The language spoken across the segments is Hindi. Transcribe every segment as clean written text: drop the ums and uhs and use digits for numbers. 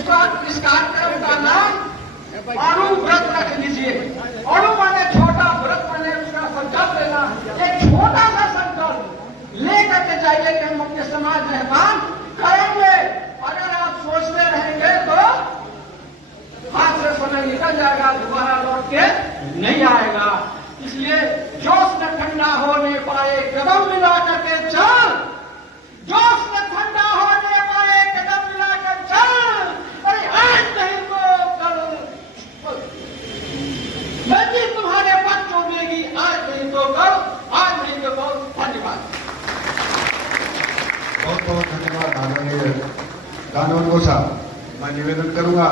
इस कार्यक्रम का नाम अणु व्रत रख लीजिए। अणु माने छोटा, व्रत माने उसका संकल्प लेना। एक छोटा सा संकल्प लेकर के जाइए कि हम अपने समाज में काम करेंगे। अगर आप सोचते रहेंगे तो हाथ से समय निकल जाएगा, दोबारा लौट के नहीं आएगा। इसलिए जोश न ठंडा होने पाए कदम मिला करके चल, जोश न ठंडा होने पाए कदम मिला कर चल। अरे आज नहीं तो कल नदी तुम्हारे पक्ष होगी, आज नहीं तो कल, आज नहीं तो कल। धन्यवाद, बहुत बहुत धन्यवाद आदरणीय कानून साहब। मैं निवेदन करूंगा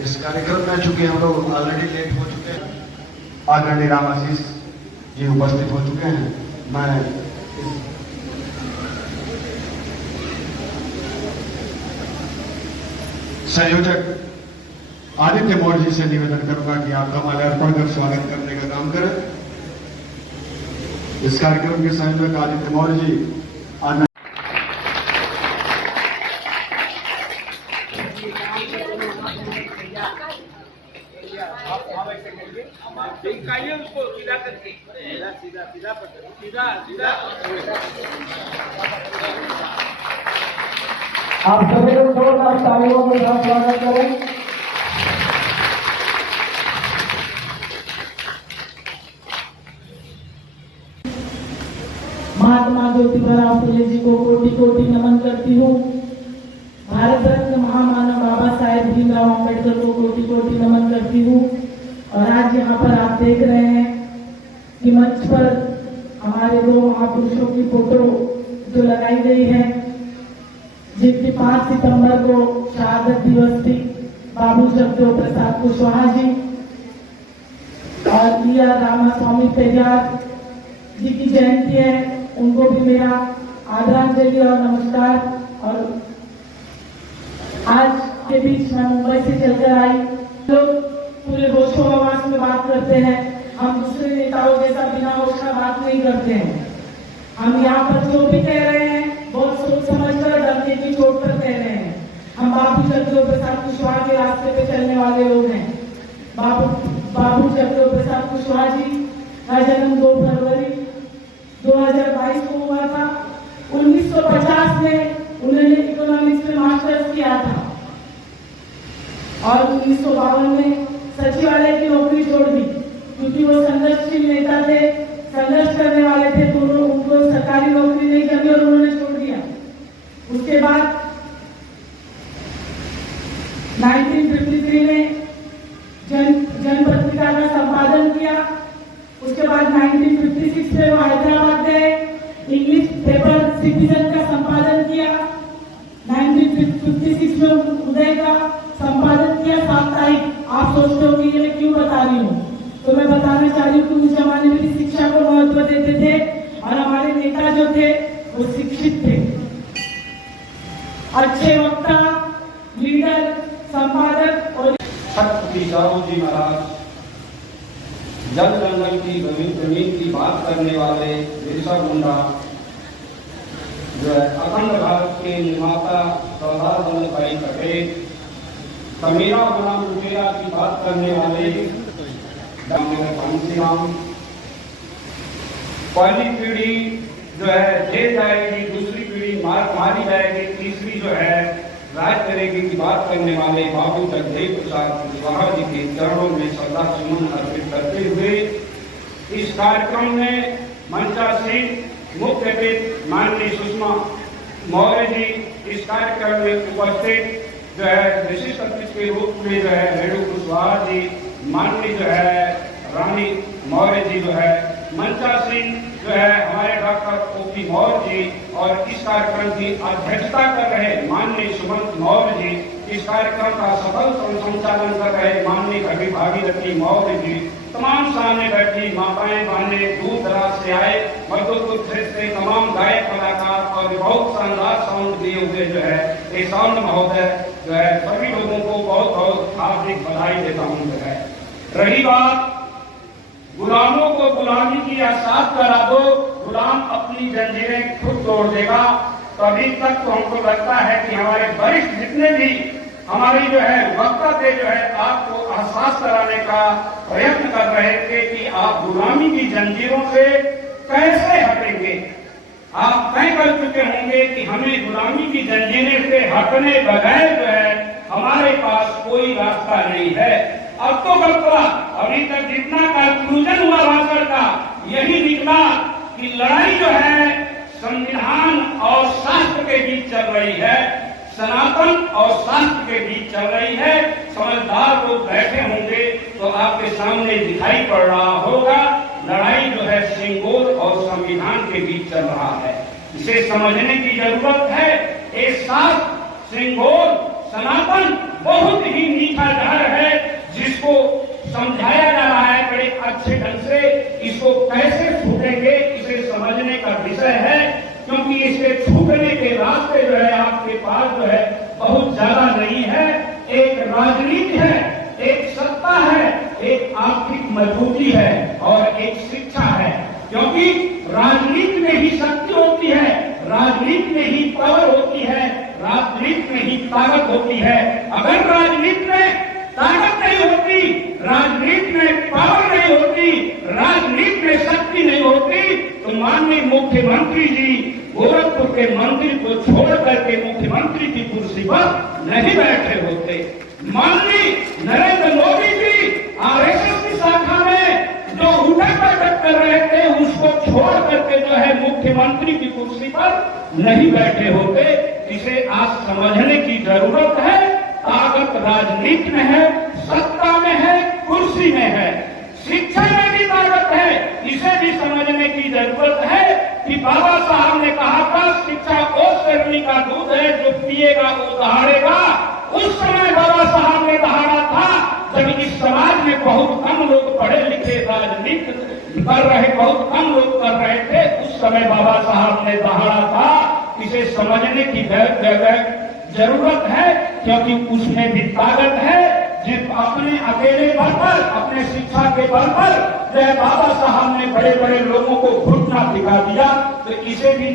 इस कार्यक्रम में, चूंकि हम लोग ऑलरेडी लेट हो चुके हैं, आदरणीय राम आशीष जी उपस्थित हो चुके हैं। मैं संयोजक आदित्य मौर्य जी से निवेदन करूंगा कि आपका माल्यार्पण कर स्वागत करने का काम करें। इस कार्यक्रम के संयोजक आदित्य मौर्य जी उसको सीधा करके सीधा सीधा सीधा सीधा। आप सभी लोग जोरदार तालियों के साथ स्वागत करें। महात्मा ज्योतिबा फुले जी को कोटि कोटि नमन करती हूँ। भारत रत्न महामानव बाबा साहेब भीमराव अम्बेडकर को कोटि कोटि नमन करती हूँ। और आज यहाँ पर आप देख रहे हैं कि मंच पर हमारे दो महापुरुषों की फोटो जो लगाई गई है, जिनकी 5 सितंबर को शहादत दिवस थी। बाबू जगदेव प्रसाद कुशवाहा जी और लिया रामास्वामी तेजाब जी की जयंती है, उनको भी मेरा आदरांजलि और नमस्कार। और आज के बीच मैं मुंबई से चलकर आई। लोग पूरे होशो हवास में बात करते हैं, हम दूसरे नेताओं जैसा बिना होश का बात नहीं करते हैं। हम यहाँ पर जो भी कह रहे हैं बहुत सोच समझकर, डरने की चोट पर कह रहे हैं। हम बाबू जगदेव प्रसाद कुशवाहा के रास्ते पे चलने वाले लोग हैं। बाबू जगदेव प्रसाद कुशवाहा जी का जन्म 2 फरवरी 2022 को हुआ था। 1950 में उन्होंने इकोनॉमिक्स में मास्टर्स किया था और 1952 में सचिवालय की नौकरी छोड़ दी, क्योंकि वो संघर्षशील नेता थे, संघर्ष करने वाले थे, तो उनको सरकारी नौकरी नहीं करनी और उन्होंने छोड़ दिया। उसके बाद 1953 में जन पत्रिका का संपादन किया। उसके बाद 1956 में वो हैदराबाद गए, इंग्लिश पेपर सिटीजन का संपादन किया। 1956 में उदय का संपादन किया, साप्ताहिक। आप सोचते हो कि ये मैं क्यों बता रही हूँ, तो मैं बताना चाह रही हूँ कि उस जमाने में भी शिक्षा को महत्व देते थे और हमारे नेता जो थे वो शिक्षित थे, अच्छे वक्ता, लीडर, संपादक। और छत्रपति साहूजी महाराज जल जंगल की जमीन की बात करने वाले बिरसा मुंडा, जो है अखंड भारत के निर्माता सरदार वल्लभ भाई पटेल, समीरा बनाम लुटेरा की बात करने वाले दामोदर कांशीराम। पहली पीढ़ी जो है जेल जाएगी, दूसरी पीढ़ी मारी जाएगी, तीसरी जो है राज करेगी की बात करने वाले बाबू जगदेव प्रसाद कुशवाहा जी के चरणों में श्रद्धा सुमन अर्पित करते हुए इस कार्यक्रम में मंचासीन मुख्य अतिथि माननीय सुषमा मौर्य जी इस कार्यक्रम में उपस्थित जो है विशिष्ट अतिथि के रूप में जो है रेणु कुशवाहा जी, माननीय जो है रानी मौर्य जी, जो है मंचासीन जो है हमारे डॉक्टर ओपी मौर्य जी, और इस कार्यक्रम की अध्यक्षता कर रहे माननीय सुमंत मौर्य जी, इस कार्यक्रम का सफल संचालन कर रहे माननीय कवि भागीरथी मौर्य जी, तमाम सामने बैठी माताएं बहनें, दूर दराज से आए मधुपुर क्षेत्र से तमाम गायक कलाकार और बहुत शानदार साउंड दिए हुए जो है ये साउंड महोदय जो है सभी लोगों को बहुत बहुत हार्दिक बधाई देता हूँ। जो है रही बात गुलामों को गुलामी की एहसास करा दो, गुलाम अपनी जंजीरें खुद तोड़ देगा। तो अभी तक तो हमको लगता है कि हमारे वरिष्ठ जितने भी हमारी जो है वक्तव्य जो है आपको एहसास कराने का प्रयत्न कर रहे थे कि आप गुलामी की जंजीरों से कैसे हटेंगे। आप तय कर चुके होंगे कि हमें गुलामी की जंजीरें से हटने बगैर जो है हमारे पास कोई रास्ता नहीं है। अब तो गलता अभी तक जितना कंक्लूजन हुआ भाषण का यही निकला कि लड़ाई जो है संविधान और शास्त्र के बीच चल रही है, सनातन और शास्त्र के बीच चल रही है। समझदार लोग बैठे होंगे तो आपके सामने दिखाई पड़ रहा होगा लड़ाई जो है सिंगोर और संविधान के बीच चल रहा है। इसे समझने की जरूरत है। एक साथ सिंगोर सनातन बहुत ही मीठा जहर है जिसको समझाया जा रहा है बड़े अच्छे ढंग से। इसको कैसे छूटेंगे इसे समझने का विषय है, क्योंकि इसके छूटने के रास्ते जो है आपके पास जो है बहुत ज्यादा नहीं है। एक राजनीति है, एक सत्ता है, एक आर्थिक मजबूती है और एक शिक्षा है। क्योंकि राजनीति में ही शक्ति होती है, राजनीति में ही पावर होती है, राजनीति में ही ताकत होती है। अगर राजनीति में ताकत नहीं होती, राजनीति में पावर नहीं होती, राजनीति में शक्ति नहीं होती तो माननीय मुख्यमंत्री जी गोरखपुर के मंदिर को छोड़ करके मुख्यमंत्री की कुर्सी पर नहीं बैठे होते। माननीय नरेंद्र मोदी जी आरएसएस की शाखा में जो उठक बैठक कर रहे थे उसको छोड़ करके जो है मुख्यमंत्री की कुर्सी पर नहीं बैठे होते। इसे आज समझने की जरूरत है। ताकत राजनीति में है, सत्ता में है, कुर्सी में है, शिक्षा में भी ताकत है। इसे भी समझने की जरूरत है कि बाबा साहब ने कहा था शिक्षा उस गर्मी का दूध है जो पिएगा वो दहाड़ेगा। उस समय बाबा साहब ने दहाड़ा था जब इस समाज में बहुत कम लोग पढ़े लिखे राजनीति कर रहे, बहुत कम लोग कर रहे थे। उस समय बाबा साहब ने दहाड़ा था। इसे समझने की जरूरत है, क्योंकि उसमें भी ताकत है। जिस अपने अकेले बल पर, अपने शिक्षा के बल पर जय बाबा साहब ने बड़े बड़े लोगों को घुटना दिखा दिया, तो इसे भी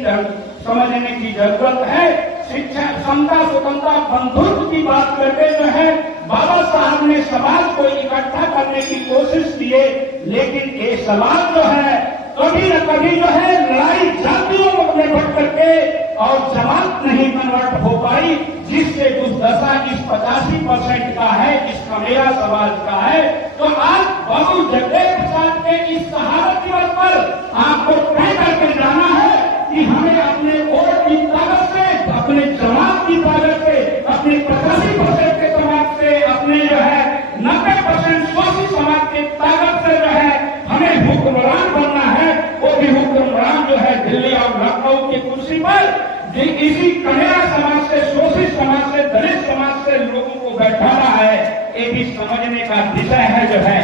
समझने की जरूरत है। शिक्षा, समता, स्वतंत्रता, बंधुत्व की बात करते जो है बाबा साहब ने समाज को इकट्ठा करने की कोशिश की, लेकिन ये समाज जो है कभी न कभी जो है लड़ाई जातियों में बट करके और जमात नहीं कन्वर्ट हो पाई, जिससे दुर्दशा इस 85% का है, इस कमेरा समाज का है। तो आज बाबू जगदेव प्रसाद के इस शहादत दिवस पर आपको तय करके जाना है कि हमें अपने वोट की ताकत से, अपने जमात की ताकत से, अपने 85% के समाज से, अपने जो है 90% शोषित समाज की ताकत से जो है हमें हुक्मरान बनना है। वो भी हुक्मरान जो है दिल्ली और लखनऊ की कुर्सी पर इसी कन्या समाज से, शोषित समाज से, दलित समाज से लोगों को बैठाना है। ये भी समझने का विषय है। जो है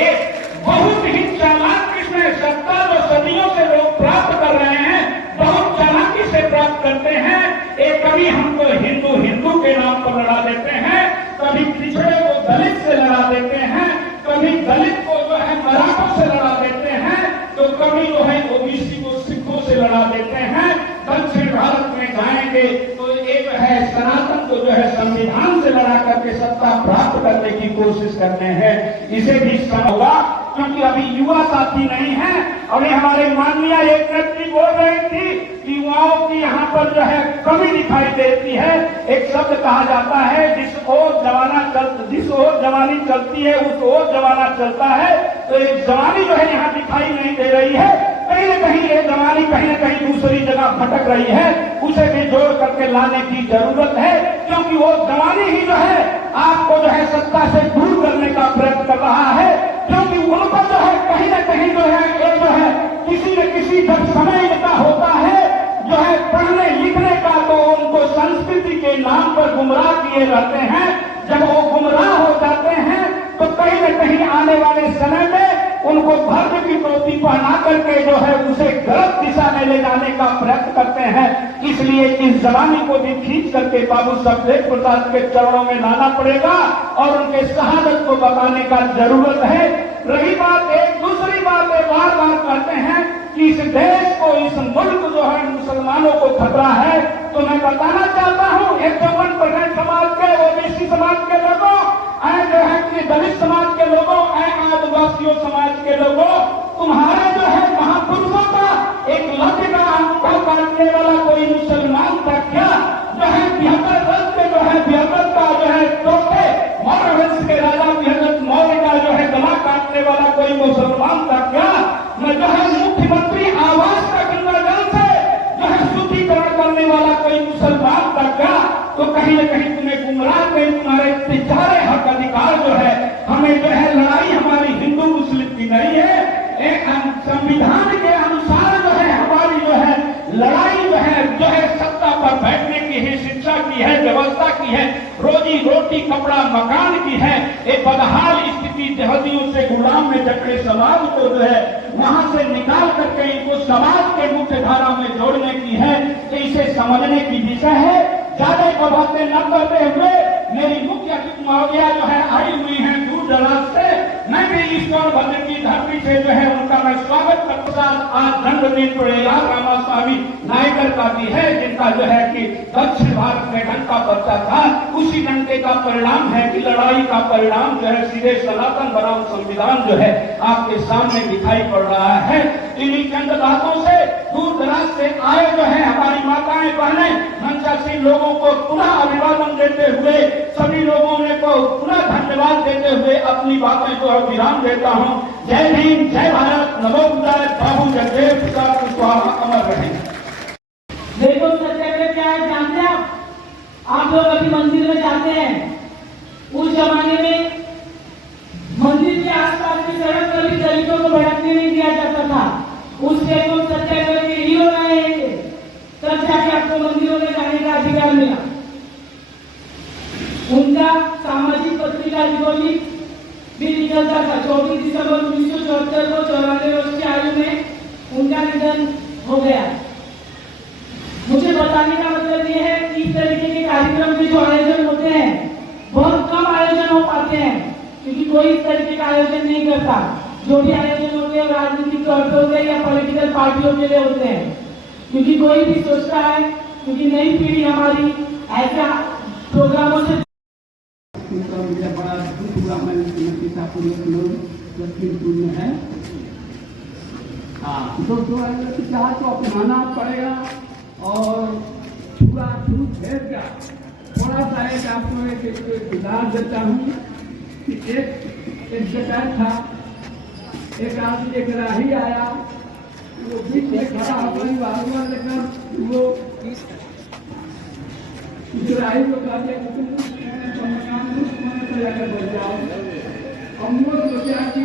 एक बहुत ही चालाक किस्म सत्ता जो सदियों से लोग प्राप्त कर रहे हैं, बहुत चालाकी से प्राप्त करते हैं। एक कभी हमको हिंदू हिंदू के नाम पर लड़ा देते हैं, कभी पिछड़े को दलित से लड़ा देते हैं, कभी दलित को जो है मराठों से लड़ा देते हैं, तो कभी जो है ओबीसी को सिखों से लड़ा देते हैं। दक्षिण भारत में जाएंगे तो एक है सनातन को जो है संविधान से लड़ा करके सत्ता प्राप्त करने की कोशिश करते हैं। इसे भी समझा, क्योंकि अभी युवा साथी नहीं है। अभी हमारे माननीय एक व्यक्ति बोल रही थी कि युवाओं की यहाँ पर जो है कमी दिखाई देती है। एक शब्द कहा जाता है जिस ओर जवानी चलती है उस ओर जमाना चलता है। तो एक जवानी जो है यहाँ दिखाई नहीं दे रही है। कहीं न कहीं ये जवानी कहीं न कहीं दूसरी जगह भटक रही है। उसे भी जोड़ करके लाने की जरूरत है, क्योंकि वो जवानी ही जो है आपको जो है सत्ता से दूर करने का प्रयत्न कर रहा है। क्योंकि उनको जो है कहीं न कहीं जो है एक जो है किसी न किसी जब समय का होता है जो है पढ़ने लिखने का, तो उनको संस्कृति के नाम पर गुमराह किए रहते हैं। जब वो गुमराह हो जाते हैं तो कहीं न कहीं आने वाले समय में उनको धर्म की टोपी पहना करके जो है उसे गलत दिशा में ले जाने का प्रयत्न करते हैं। इसलिए इस जवानी को भी खींच करके बाबू जगदेव प्रसाद के चरणों में लाना पड़ेगा और उनके शहादत को बताने का जरूरत है। रही बात एक दूसरी बात बार बार कहते हैं कि इस देश को, इस मुल्क जो है मुसलमानों को खतरा है, तो मैं बताना चाहता हूँ 51% समाज के ओबीसी समाज के लोगों, जो है कि दलित समाज के लोगों, आदिवासियों समाज के लोगों, तुम्हारे जो है महापुरुषों का एक लक्ष्य का अंक काटने वाला कोई मुसलमान था क्या? जो है 72 वर्ष में जो है 72 का जो है तोड़ते मौर्य वंश के राजा 72 मौर्य का जो है गला काटने वाला कोई मुसलमान था क्या? मैं जो है मुख्यमंत्री आवास का गंगा जल से जो है शुद्धिकरण करने वाला कोई मुसलमान था क्या? तो कहीं न कहीं तुम्हें गुमराह कर तुम्हारे बेचारे हक अधिकार जो है, हमें जो है लड़ाई हमारी हिंदू मुस्लिम की नहीं है, एक संविधान के अनुसार जो है हमारी जो है लड़ाई जो है सत्ता पर बैठने की है, शिक्षा की है, व्यवस्था की है, रोजी रोटी कपड़ा मकान की है। एक बदहाल स्थिति देहतियों से गुलाम में जकड़े समाज को जो है वहां से निकाल करके इनको समाज के मुख्य धारा में जोड़ने की है। तो इसे समझने की विषय है। ज्यादा को बातें न करते हुए मेरी मुख्य अतिथि महोदया जो है आई हुई है दूर दराज से, मैं भी इस्कॉन भद्र की धरती से जो है उनका मैं स्वागत करता। आज दंडनीय प्रयाग रामास्वामी नायकर का भी है, जिनका जो है कि दक्षिण भारत में डंका बरसा था। उसी डंके का परिणाम है कि लड़ाई का परिणाम जो है सीधे सनातन बनाम संविधान जो है आपके सामने दिखाई पड़ रहा है। इन्हीं चंद बातों से दूर दराज से आए जो है हमारी माताएं बहनें मंचासीन लोगों को पुनः अभिवादन देते हुए, सभी लोगों ने को पुनः धन्यवाद देते हुए अपनी बातें को विराम देता हूँ। जय भीम, जय भारत, नमो बुद्धाय, बाबू जगदेव प्रसाद कुशवाहा अमर रहे। देखो सत्याग्रह क्या है जानते हैं आप लोग अभी मंदिर में जाते हैं, उस जमाने में मंदिर के आसपास की सड़क पर भी दलितों को भड़कने नहीं दिया जाता था। उससे तो सत्याग्रह के हीरो रहे, तब जाके आपको मंदिरों में जाने का अधिकार मिला। उनका सामाजिक पत्रिका रिपब्लिक भी निकलता था। 24 दिसंबर 1974 को 94 वर्ष की आयु में उनका निधन हो गया। मुझे बताने का मतलब ये है कि इस तरीके के कार्यक्रम के जो आयोजन होते हैं बहुत कम आयोजन हो पाते हैं, क्योंकि कोई इस तरीके का आयोजन नहीं करता। जो भी आयोजन होते हैं राजनीतिक तौर पर होते हैं या पॉलिटिकल पार्टियों के लिए होते हैं, क्योंकि कोई भी सोचता है क्योंकि नई पीढ़ी हमारी ऐसा प्रोग्रामों से मेरा बड़ा दुख हुआ। मैं लोग लखीमपुर में है। हाँ, दोस्तों चाह तो अपनाना पड़ेगा और छुआ छूट भेज गया। थोड़ा सा एक आपको एक उदाहरण देता हूँ कि एक जगह था, एक आदमी एक राही आया, वो बीच में खड़ा अपनी बालुआ लेकर वो राही को कहते जाकर बच जाओ। हम लोग सोचा कि